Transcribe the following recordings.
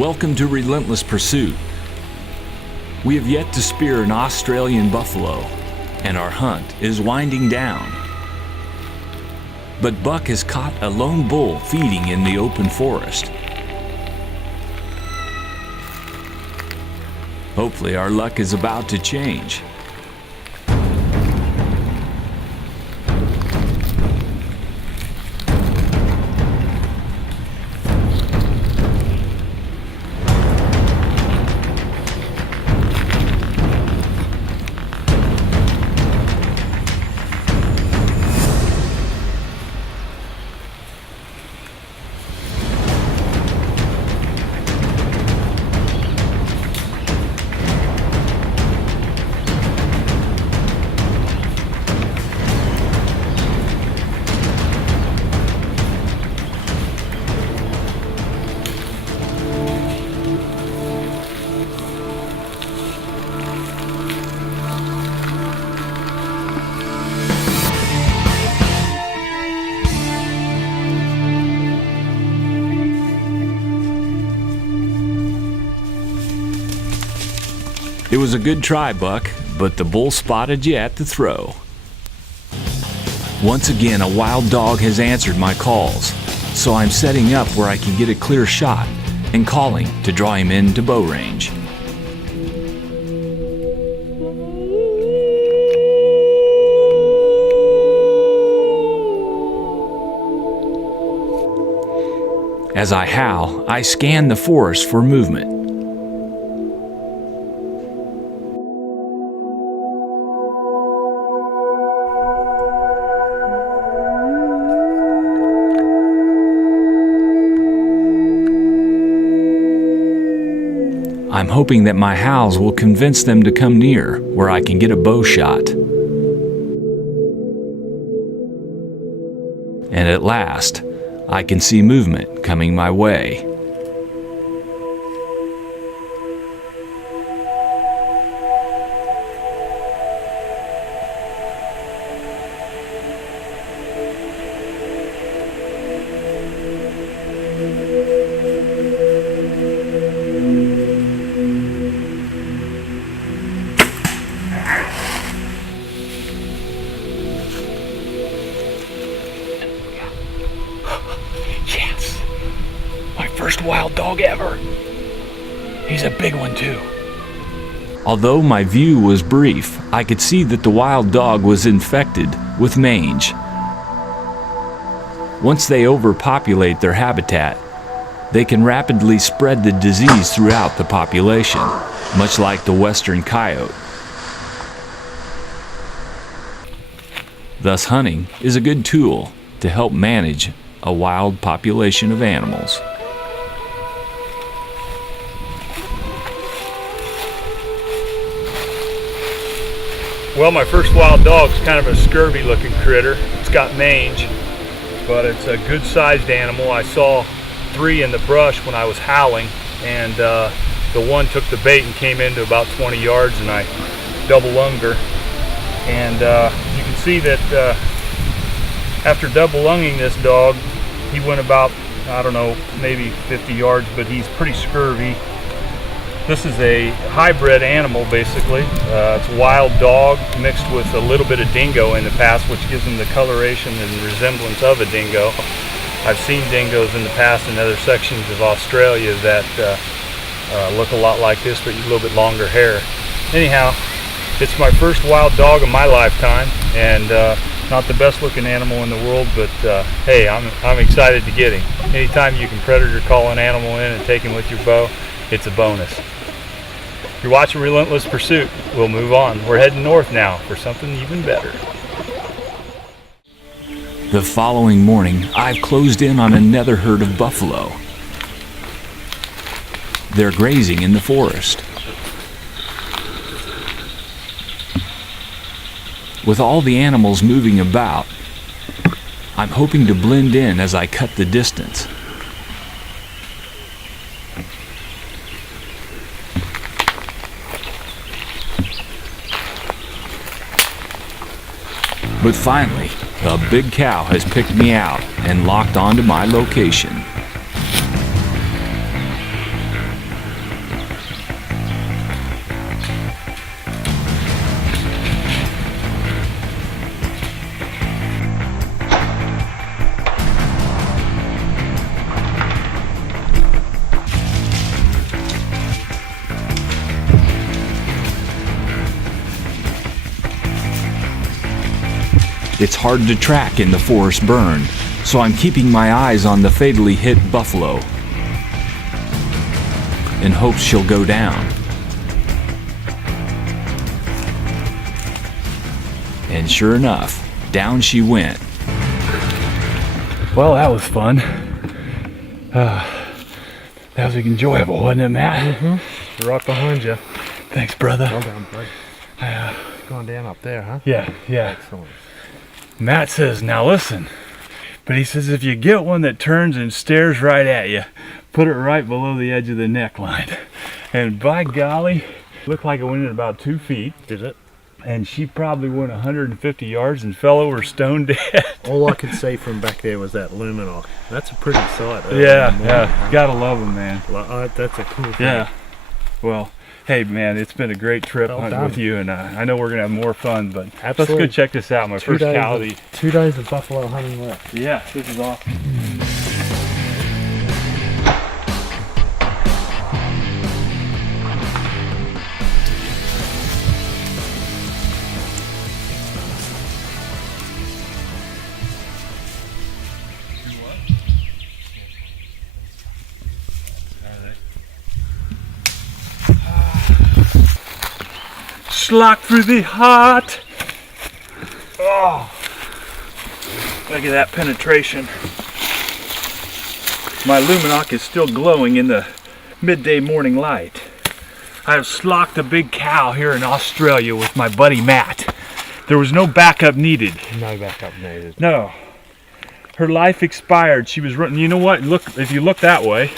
Welcome to Relentless Pursuit. We have yet to spear an Australian buffalo, and our hunt is winding down. But Buck has caught a lone bull feeding in the open forest. Hopefully our luck is about to change. It was a good try, Buck, but the bull spotted you at the throw. Once again, a wild dog has answered my calls, so I'm setting up where I can get a clear shot and calling to draw him into bow range. As I howl, I scan the forest for movement. I'm hoping that my howls will convince them to come near where I can get a bow shot. And at last, I can see movement coming my way. First wild dog ever. He's a big one too. Although my view was brief, I could see that the wild dog was infected with mange. Once they overpopulate their habitat, they can rapidly spread the disease throughout the population, much like the western coyote. Thus, hunting is a good tool to help manage a wild population of animals. Well, my first wild dog's kind of a scurvy looking critter. It's got mange, but it's a good sized animal. I saw 3 in the brush when I was howling, and the one took the bait and came into about 20 yards, and I double lunged her. And you can see that after double lunging this dog, he went about, I don't know, maybe 50 yards, but he's pretty scurvy. This is a hybrid animal, basically. It's a wild dog mixed with a little bit of dingo in the past, which gives him the coloration and resemblance of a dingo. I've seen dingoes in the past in other sections of Australia that look a lot like this, but a little bit longer hair. Anyhow, it's my first wild dog of my lifetime, and not the best looking animal in the world, but hey, I'm excited to get him. Anytime you can predator call an animal in and take him with your bow, it's a bonus. You're watching Relentless Pursuit. We'll move on. We're heading north now for something even better. The following morning, I've closed in on another herd of buffalo. They're grazing in the forest. With all the animals moving about, I'm hoping to blend in as I cut the distance. But finally, a big cow has picked me out and locked onto my location. It's hard to track in the forest burn, so I'm keeping my eyes on the fatally hit buffalo in hopes she'll go down. And sure enough, down she went. Well, that was fun. That was enjoyable, wasn't it, Matt? Mm-hmm. Right behind you. Thanks, brother. Well done, bud. Going down up there, huh? Yeah. Excellent. Matt says, now listen, but he says if you get one that turns and stares right at you, put it right below the edge of the neckline. And by golly, looked like it went at about 2 feet. Did it? And she probably went 150 yards and fell over stone dead. All I could see from back there was that luminoc. That's a pretty sight. Yeah. Gotta love them, man. That's a cool thing. Yeah. Well, hey, man, it's been a great trip Well hunting done. with you, and I know we're gonna have more fun. But Absolutely. let's go check this out. My first cow. 2 days of buffalo hunting left. Yeah, this is awesome. Schlock through the heart. Oh, look at that penetration. My luminoc is still glowing in the midday morning light. I have slocked a big cow here in Australia with my buddy Matt. There was no backup needed. No backup needed. No. Her life expired. She was running. You know what? Look, if you look that way,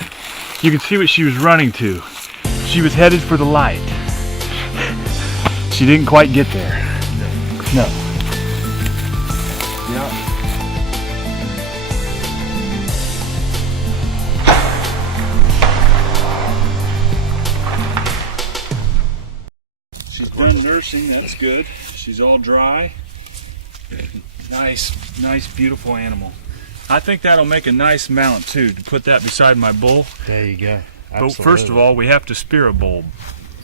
you can see what she was running to. She was headed for the light. She didn't quite get there. No. Yeah. She's been nursing, that's good. She's all dry. Nice, beautiful animal. I think that'll make a nice mount too, to put that beside my bull. There you go. But first of all, we have to spear a bulb.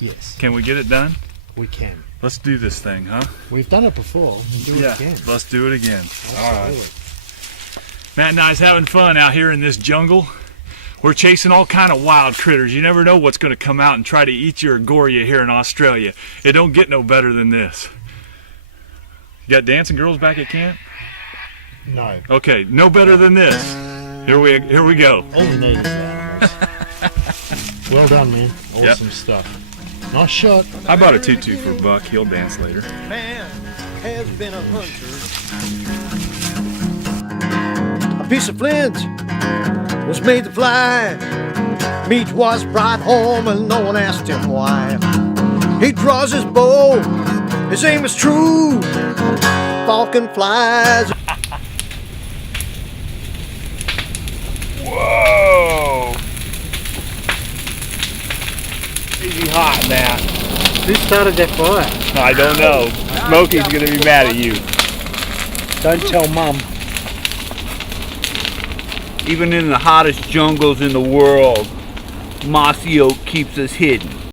Yes, Can we get it done? we can. Let's do this thing, huh? We've done it before. We'll do it again. Let's do it again. Absolutely. Matt and I's having fun out here in this jungle. We're chasing all kind of wild critters. You never know what's going to come out and try to eat you or gore you here in Australia. It don't get no better than this. You got dancing girls back at camp? No. Okay, no better than this. Here we go. All we need is animals. Well done, man. Awesome stuff. Nice shot. I bought a tutu for Buck. He'll dance later. Man has been a hunter. A piece of flint was made to fly. Meat was brought home and no one asked him why. He draws his bow, his aim is true. Falcon flies. Whoa! Easy hot, Matt. Who started that fire? I don't know. Smokey's gonna be mad at you. Don't tell Mum. Even in the hottest jungles in the world, mossy oak keeps us hidden.